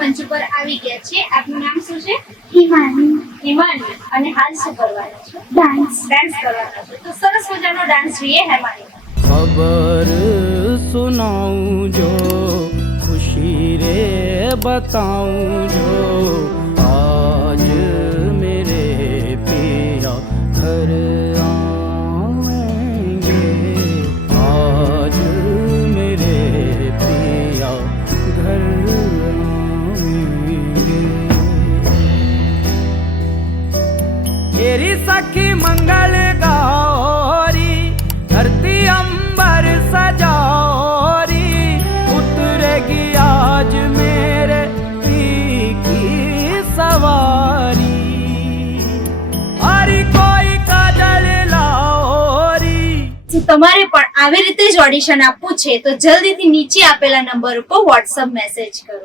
મંચ ઉપર આવી ગયા છીએ. આપનું નામ શું છે? હિમાની. હિમાની. અને હાલ શું કરવાના છો? ડાન્સ. ડાન્સ કરવાના છો. તો સરસ મજાનો ડાન્સ જોઈએ હેમાની. खबर सुनाऊं जो खुशी रे बताऊं जो आज मेरे पिया घर आएंगे आज मेरे पिया घर आएंगे तेरी सखी मंगल गौरी धरती अंबर सजारी उतरेगी आज मेरे पी की सवारी हरी कोई काजल लाओरी. જો તમારે પણ આવી રીતે જ ઓડિશન આપવું છે તો જલ્દીથી નીચે આપેલા નંબર ઉપર વોટ્સઅપ મેસેજ કરો.